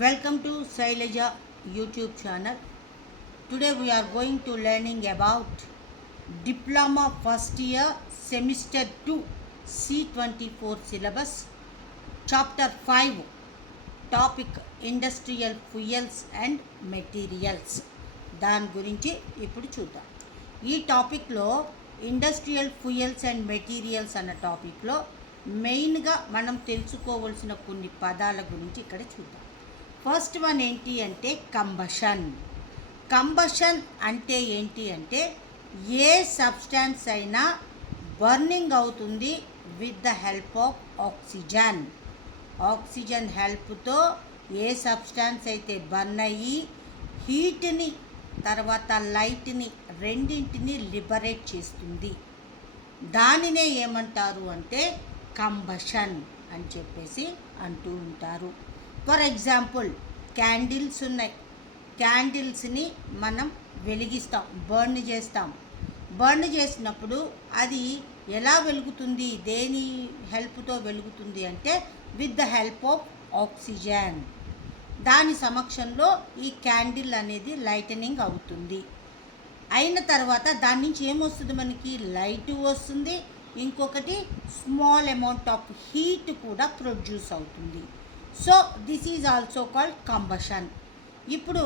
Welcome to Sailaja YouTube channel. Today we are going to learning about Diploma First Year Semester 2 C24 syllabus Chapter 5 Topic Industrial Fuels and Materials. దాని గురించి ఇప్పుడు చూద్దాం. ఈ టాపిక్లో industrial fuels and materials అన్న టాపిక్లో మెయిన్గా మనం తెలుసుకోవాల్సిన కొన్ని పదాల గురించి ఇక్కడ చూద్దాం. ఫస్ట్ వన్ ఏంటి అంటే కంబషన్. కంబషన్ అంటే ఏంటి అంటే ఏ సబ్స్టాన్స్ అయినా బర్నింగ్ అవుతుంది with the help of oxygen. Oxygen హెల్ప్తో ఏ సబ్స్టాన్స్ అయితే బర్న్ అయ్యి హీట్ని తర్వాత లైట్ని రెండింటిని లిబరేట్ చేస్తుంది. దానినే ఏమంటారు అంటే కంబషన్ అని చెప్పేసి అంటూ ఉంటారు. ఫర్ ఎగ్జాంపుల్ క్యాండిల్స్ ఉన్నాయి. క్యాండిల్స్ని మనం వెలిగిస్తాం, బర్న్ చేస్తాం. బర్న్ చేసినప్పుడు అది ఎలా వెలుగుతుంది, దేని హెల్ప్తో వెలుగుతుంది అంటే with the help of oxygen. దాని సమక్షంలో ఈ క్యాండిల్ అనేది లైటనింగ్ అవుతుంది. అయిన తర్వాత దాని నుంచి ఏమొస్తుంది, మనకి లైట్ వస్తుంది, ఇంకొకటి స్మాల్ అమౌంట్ ఆఫ్ హీట్ కూడా ప్రొడ్యూస్ అవుతుంది. So this is also called combustion. ఇప్పుడు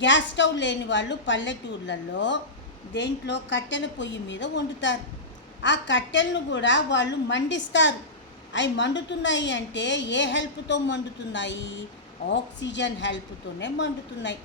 గ్యాస్ స్టవ్ లేని వాళ్ళు పల్లెటూర్లలో దేంట్లో కట్టెల పొయ్యి మీద వండుతారు. ఆ కట్టెలను కూడా వాళ్ళు మండిస్తారు. అవి మండుతున్నాయి అంటే ఏ హెల్ప్తో మండుతున్నాయి, ఆక్సిజన్ హెల్ప్తోనే మండుతున్నాయి.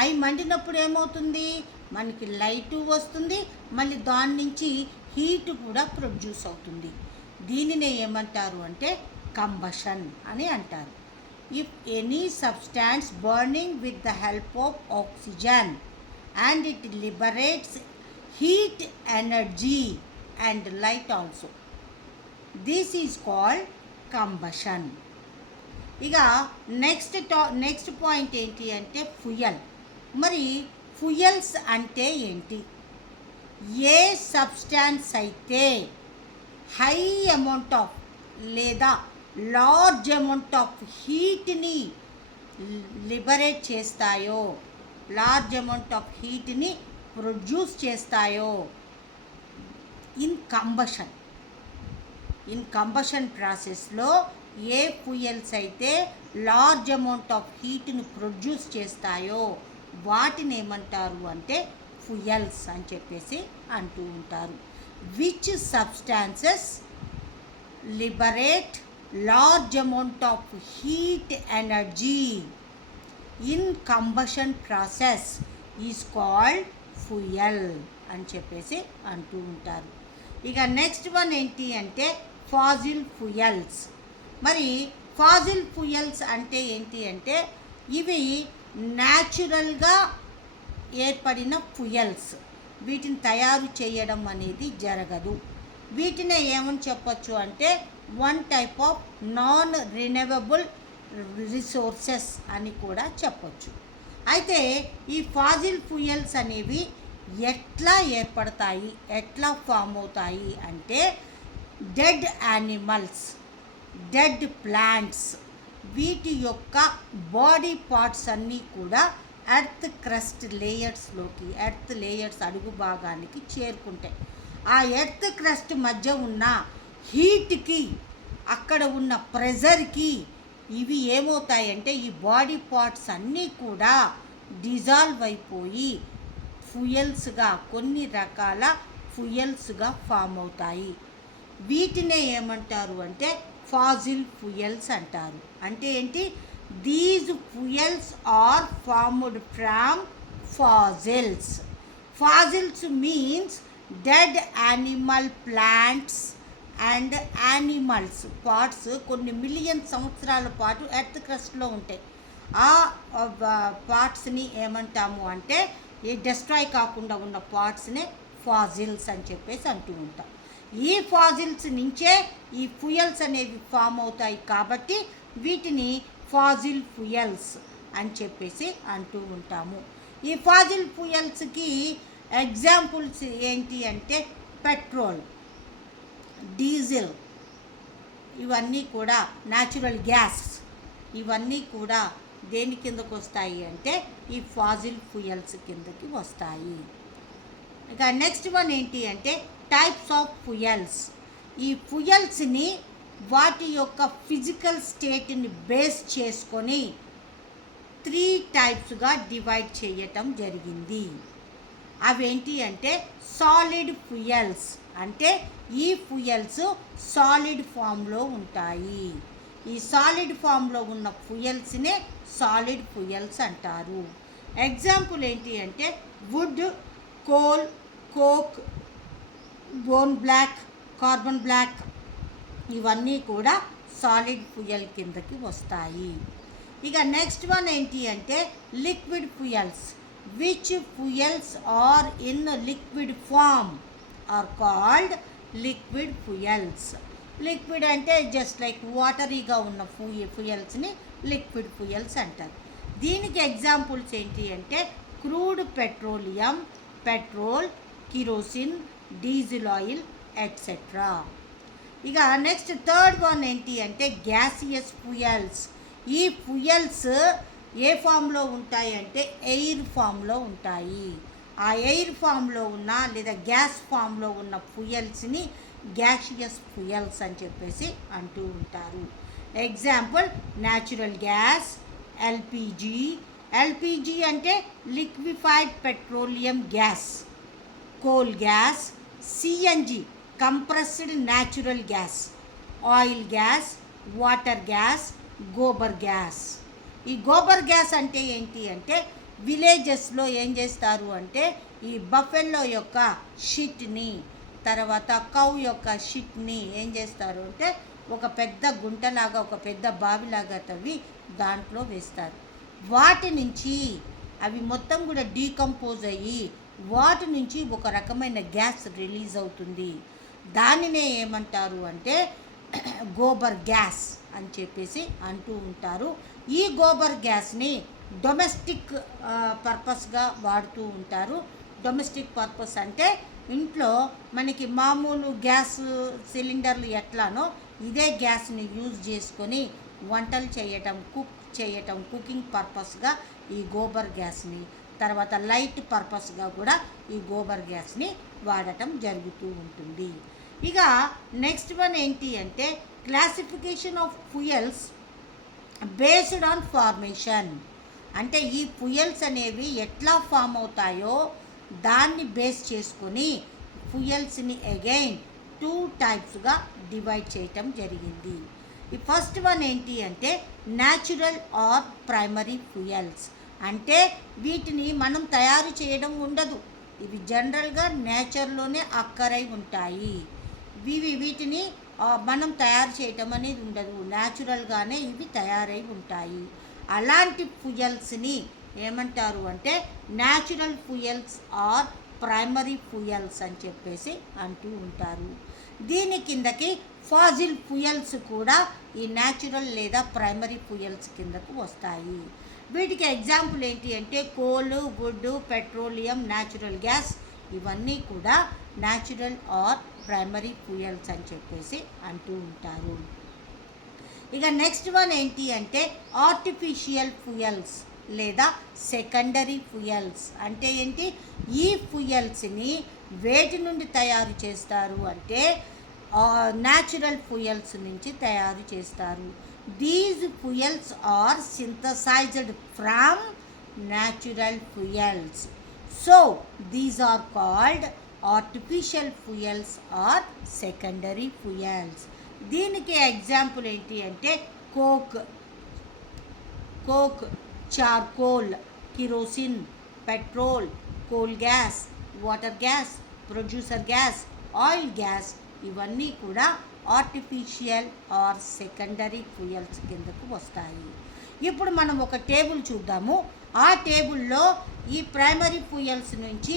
అవి మండినప్పుడు ఏమవుతుంది, మనకి లైటు వస్తుంది, మళ్ళీ దాని నుంచి హీట్ కూడా ప్రొడ్యూస్ అవుతుంది. దీనినే ఏమంటారు అంటే కంబషన్ అని అంటారు. If any substance burning with the help of oxygen and it liberates heat energy and light also, this is called combustion. ఇక నెక్స్ట్ పాయింట్ ఏంటి అంటే ఫ్యూయల్. మరి ఫ్యూయల్స్ అంటే ఏంటి? ఏ సబ్స్టాన్స్ అయితే హై అమౌంట్ ఆఫ్ లేదా లార్జ్ అమౌంట్ ఆఫ్ హీట్ని లిబరేట్ చేస్తాయో, large amount of హీట్ని produce చేస్తాయో ఇన్ కంబషన్ ప్రాసెస్లో ఏ ఫ్యూయల్స్ అయితే లార్జ్ అమౌంట్ ఆఫ్ హీట్ను ప్రొడ్యూస్ చేస్తాయో వాటిని ఏమంటారు అంటే ఫ్యూయల్స్ అని చెప్పేసి అంటూ ఉంటారు. Which substances liberate large amount of heat energy in combustion process is called fuel అని చెప్పేసి అంటూ ఉంటారు. ఇక నెక్స్ట్ వన్ ఏంటి అంటే ఫాజిల్ ఫ్యూయల్స్. మరి ఫాజిల్ ఫ్యూయల్స్ అంటే ఏంటి అంటే ఇవి న్యాచురల్గా ఏర్పడిన ఫ్యూయల్స్. వీటిని తయారు చేయడం అనేది జరగదు. వీటినే ఏమని చెప్పచ్చు అంటే one type of non renewable resources అని కూడా చెప్పచ్చు. అయితే ఈ ఫాజిల్ ఫ్యూయల్స్ అనేవి ఎట్లా ఏర్పడతాయి, ఎట్లా ఫామ్ అవుతాయి అంటే డెడ్ యానిమల్స్, డెడ్ ప్లాంట్స్, వీటి యొక్క బాడీ పార్ట్స్ అన్నీ కూడా ఎర్త్ క్రస్ట్ లేయర్స్లోకి, ఎర్త్ లేయర్స్ అడుగు భాగానికి చేరుకుంటాయి. ఆ ఎర్త్ క్రస్ట్ మధ్య ఉన్న హీట్కి, అక్కడ ఉన్న ప్రెజర్కి ఇవి ఏమవుతాయంటే ఈ బాడీ పార్ట్స్ అన్నీ కూడా డిజాల్వ్ అయిపోయి ఫ్యూయల్స్గా, కొన్ని రకాల ఫ్యూయల్స్గా ఫామ్ అవుతాయి. వీటినే ఏమంటారు అంటే ఫాజిల్ ఫ్యూయల్స్ అంటారు. అంటే ఏంటి, these fuels are formed from fossils. Fossils means dead animal plants and animals parts కొన్ని మిలియన్ సంవత్సరాల పాటు ఎర్త్ క్రస్ట్లో ఉంటాయి. ఆ పార్ట్స్ని ఏమంటాము అంటే ఈ డెస్ట్రాయ్ కాకుండా ఉన్న పార్ట్స్నే ఫాజిల్స్ అని చెప్పేసి అంటూ ఉంటాం. ఈ ఫాజిల్స్ నుంచే ఈ ఫ్యూయల్స్ అనేవి ఫామ్ అవుతాయి కాబట్టి వీటిని ఫాజిల్ ఫ్యూయల్స్ అని చెప్పేసి అంటూ ఉంటాము. ఈ ఫాజిల్ ఫ్యూయల్స్కి ఎగ్జాంపుల్స్ ఏంటి అంటే పెట్రోల్, డీజిల్, ఇవన్నీ కూడా న్యాచురల్ గ్యాస్, ఇవన్నీ కూడా దేని కిందకు వస్తాయి అంటే ఈ ఫాజిల్ ఫ్యూయల్స్ కిందకి వస్తాయి. ఇక నెక్స్ట్ వన్ ఏంటి అంటే టైప్స్ ఆఫ్ ఫ్యూయల్స్. ఈ ఫ్యూయల్స్ని వాటి యొక్క ఫిజికల్ స్టేట్ని బేస్ చేసుకొని 3 టైప్స్గా డివైడ్ చేయటం జరిగింది. అవేంటి అంటే సాలిడ్ ఫ్యూయల్స్, అంటే ఈ ఫ్యూయల్స్ సాలిడ్ ఫామ్లో ఉంటాయి. ఈ సాలిడ్ ఫామ్లో ఉన్న ఫ్యూయల్స్నే సాలిడ్ ఫ్యూయల్స్ అంటారు. ఎగ్జాంపుల్ ఏంటి అంటే wood, coal, coke, bone black, carbon black ఇవన్నీ కూడా సాలిడ్ ఫ్యూయల్ కిందకి వస్తాయి. ఇక నెక్స్ట్ వన్ ఏంటి అంటే liquid fuels. Which fuels are in liquid form are called liquid fuels. Liquid అంటే జస్ట్ లైక్ వాటరీగా ఉన్న ఫ్యూయల్స్ని లిక్విడ్ ఫ్యూయల్స్ అంటారు. దీనికి ఎగ్జాంపుల్స్ ఏంటి అంటే crude petroleum, petrol, kerosene, diesel oil etcetera. ఇక నెక్స్ట్ థర్డ్ వన్ ఏంటి అంటే గ్యాసియస్ ఫ్యూయల్స్. ఈ ఫ్యూయల్స్ ఏ ఫామ్లో ఉంటాయి అంటే ఎయిర్ ఫామ్లో ఉంటాయి. ఆ ఎయిర్ ఫామ్లో ఉన్న లేదా గ్యాస్ ఫామ్లో ఉన్న ఫ్యూయల్స్ని గ్యాసియస్ ఫ్యూయల్స్ అని చెప్పేసి అంటూ ఉంటారు. Example natural gas, LPG. LPG అంటే liquefied petroleum gas, coal gas, CNG compressed natural gas, oil gas, water gas, gobar gas. ఈ గోబర్ గ్యాస్ అంటే ఏంటి అంటే విలేజెస్లో ఏం చేస్తారు అంటే ఈ బఫెల్లో యొక్క షిట్ని, తర్వాత కౌ యొక్క షిట్ని ఏం చేస్తారు అంటే ఒక పెద్ద గుంటలాగా, ఒక పెద్ద బావిలాగా తవ్వి దాంట్లో వేస్తారు. వాటి నుంచి అవి మొత్తం కూడా డీకంపోజ్ అయ్యి వాటి నుంచి ఒక రకమైన గ్యాస్ రిలీజ్ అవుతుంది. దానినే ఏమంటారు అంటే గోబర్ గ్యాస్ అని చెప్పేసి అంటూ ఉంటారు. ఈ గోబర్ గ్యాస్ని డొమెస్టిక్ పర్పస్గా వాడుతూ ఉంటారు. డొమెస్టిక్ పర్పస్ అంటే ఇంట్లో మనకి మామూలు గ్యాస్ సిలిండర్లు ఎట్లానో ఇదే గ్యాస్ని యూజ్ చేసుకొని వంటలు చేయటం, కుకింగ్ పర్పస్గా ఈ గోబర్ గ్యాస్ని, తర్వాత లైట్ పర్పస్గా కూడా ఈ గోబర్ గ్యాస్ని వాడటం జరుగుతూ ఉంటుంది. ఇక నెక్స్ట్ వన్ ఏంటి అంటే classification of fuels based on formation. అంటే ఈ ఫ్యూయల్స్ అనేవి ఎట్లా ఫామ్ అవుతాయో దాన్ని బేస్ చేసుకొని ఫ్యూయల్స్ని అగైన్ 2 టైప్స్గా డివైడ్ చేయటం జరిగింది. ఈ ఫస్ట్ వన్ ఏంటి అంటే న్యాచురల్ ఆర్ ప్రైమరీ ఫ్యూయల్స్. అంటే వీటిని మనం తయారు చేయడం ఉండదు, ఇవి జనరల్గా నేచర్లోనే అక్కరై ఉంటాయి. వీటిని మనం తయారు చేయటం అనేది ఉండదు, న్యాచురల్గానే ఇవి తయారై ఉంటాయి. అలాంటి ఫ్యూయల్స్ని ఏమంటారు అంటే natural fuels or primary fuels అని చెప్పేసి అంటూ ఉంటారు. దీని కిందకి ఫాజిల్ ఫ్యూయల్స్ కూడా ఈ న్యాచురల్ లేదా ప్రైమరీ ఫ్యూయల్స్ కిందకు వస్తాయి. వీటికి ఎగ్జాంపుల్ ఏంటి అంటే coal, wood, petroleum, natural gas ఇవన్నీ కూడా న్యాచురల్ ఆర్ ప్రైమరీ ఫ్యూయల్స్ అని చెప్పేసి అంటూ ఉంటారు. ఇక నెక్స్ట్ వన్ ఏంటి అంటే ఆర్టిఫిషియల్ ఫ్యూయల్స్ లేదా సెకండరీ ఫ్యూయల్స్. అంటే ఏంటి, ఈ ఫ్యూయల్స్ని వేటి నుండి తయారు చేస్తారు అంటే న్యాచురల్ ఫ్యూయల్స్ నుంచి తయారు చేస్తారు. These fuels are synthesised from natural fuels. So these are called artificial fuels or secondary fuels. దీనికి ఎగ్జాంపుల్ ఏంటి అంటే coke, charcoal, kerosene, petrol, coal gas, water gas, producer gas, oil gas ఇవన్నీ కూడా artificial are secondary fuels కిందకు వస్తాయి. ఇప్పుడు మనం ఒక టేబుల్ చూద్దాము. ఆ టేబుల్లో ఈ ప్రైమరీ ఫ్యూయల్స్ నుంచి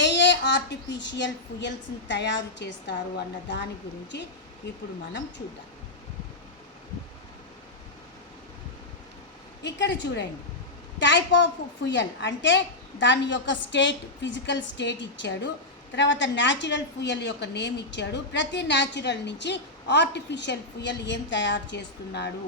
ఏ ఆర్టిఫిషియల్ ఫ్యూయల్స్ని తయారు చేస్తారు అన్న దాని గురించి ఇప్పుడు మనం చూద్దాం. ఇక్కడ చూడండి, టైప్ ఆఫ్ ఫ్యూయల్ అంటే దాని యొక్క స్టేట్, ఫిజికల్ స్టేట్ ఇచ్చాడు. తర్వాత న్యాచురల్ ఫ్యూయల్ యొక్క నేమ్ ఇచ్చాడు. ప్రతి న్యాచురల్ నుంచి ఆర్టిఫిషియల్ ఫ్యూయల్ ఏం తయారు చేస్తున్నాడు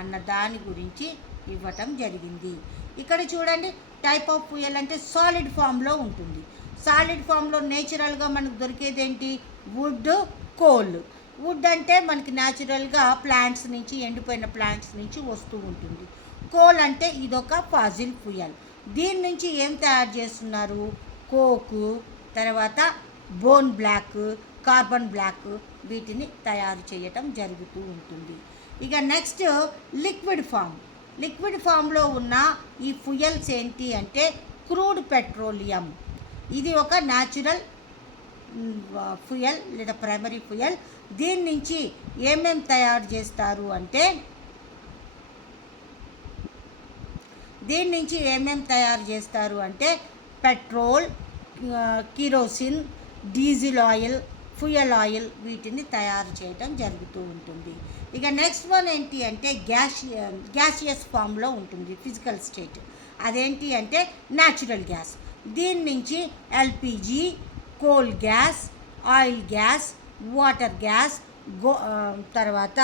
అన్న దాని గురించి ఇవ్వటం జరిగింది. ఇక్కడ చూడండి, టైప్ ఆఫ్ ఫ్యూయల్ అంటే సాలిడ్ ఫామ్లో ఉంటుంది. సాలిడ్ ఫామ్లో నేచురల్గా మనకు దొరికేది ఏంటి? Would, coal. వుడ్ అంటే మనకి న్యాచురల్గా ప్లాంట్స్ నుంచి, ఎండిపోయిన ప్లాంట్స్ నుంచి వస్తూ ఉంటుంది. కోల్ అంటే ఇదొక ఫాజిల్ ఫ్యూయల్. దీని నుంచి ఏం తయారు చేస్తున్నారు? కోకు, తర్వాత బోన్ బ్లాక్, కార్బన్ బ్లాక్, వీటిని తయారు చేయటం జరుగుతూ ఉంటుంది. ఇక నెక్స్ట్ లిక్విడ్ ఫామ్. లిక్విడ్ ఫామ్లో ఉన్న ఈ ఫ్యూయల్స్ ఏంటి అంటే క్రూడ్ పెట్రోలియం. ఇది ఒక న్యాచురల్ ఫ్యూయల్ లేదా ప్రైమరీ ఫ్యూయల్. దీని నుంచి ఏమేమి తయారు చేస్తారు అంటే petrol, kerosene, diesel oil, fuel oil, వీటిని తయారు చేయడం జరుగుతూ ఉంటుంది. ఇక నెక్స్ట్ వన్ ఏంటి అంటే గ్యాసియస్ ఫామ్లో ఉంటుంది, ఫిజికల్ స్టేట్. అదేంటి అంటే న్యాచురల్ గ్యాస్. దీని నుంచి LPG, coal gas, oil gas, water gas, తర్వాత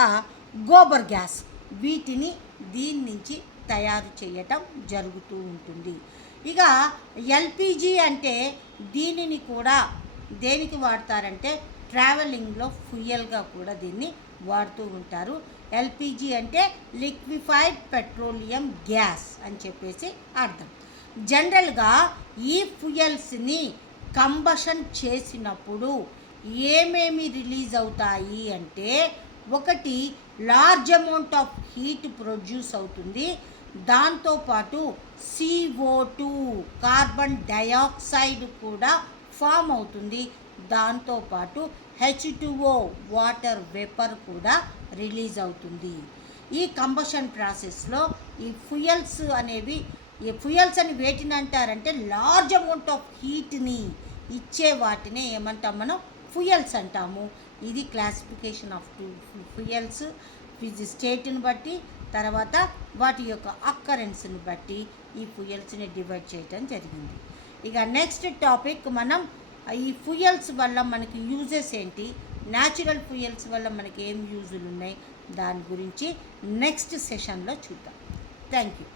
గోబర్ గ్యాస్, వీటిని దీని నుంచి తయారు చేయటం జరుగుతూ ఉంటుంది. ఇక ఎల్పిజి అంటే దీనిని కూడా దేనికి వాడతారంటే ట్రావెలింగ్లో ఫ్యూయల్గా కూడా దీన్ని వాడుతూ ఉంటారు. ఎల్పిజి అంటే లిక్విఫైడ్ పెట్రోలియం గ్యాస్ అని చెప్పేసి అర్థం. జనరల్గా ఈ ఫ్యూయల్స్ని కంబషన్ చేసినప్పుడు ఏమేమి రిలీజ్ అవుతాయి అంటే, ఒకటి large amount of heat produce అవుతుంది. దాంతోపాటు CO2 కార్బన్ డయాక్సైడ్ కూడా ఫామ్ అవుతుంది. దాంతోపాటు H2O వాటర్ వేపర్ కూడా రిలీజ్ అవుతుంది. ఈ కంబషన్ ప్రాసెస్లో ఈ ఫ్యూయల్స్ అని వేటిని అంటారంటే లార్జ్ అమౌంట్ ఆఫ్ హీట్ని ఇచ్చే వాటిని ఏమంటాం మనం? ఫ్యూయల్స్ అంటాము. ఇది క్లాసిఫికేషన్ ఆఫ్ ఫ్యూయల్స్ స్టేట్ని బట్టి, తర్వాత వాటి యొక్క అక్కరెన్స్ని బట్టి ఈ ఫ్యూయల్స్ని డివైడ్ చేయటం జరిగింది. ఇక నెక్స్ట్ టాపిక్ మనం ఈ ఫ్యూయల్స్ వల్ల మనకి యూజెస్ ఏంటి, న్యాచురల్ ఫ్యూయల్స్ వల్ల మనకి ఏం యూజులు ఉన్నాయి, దాని గురించి నెక్స్ట్ సెషన్లో చూద్దాం. Thank you.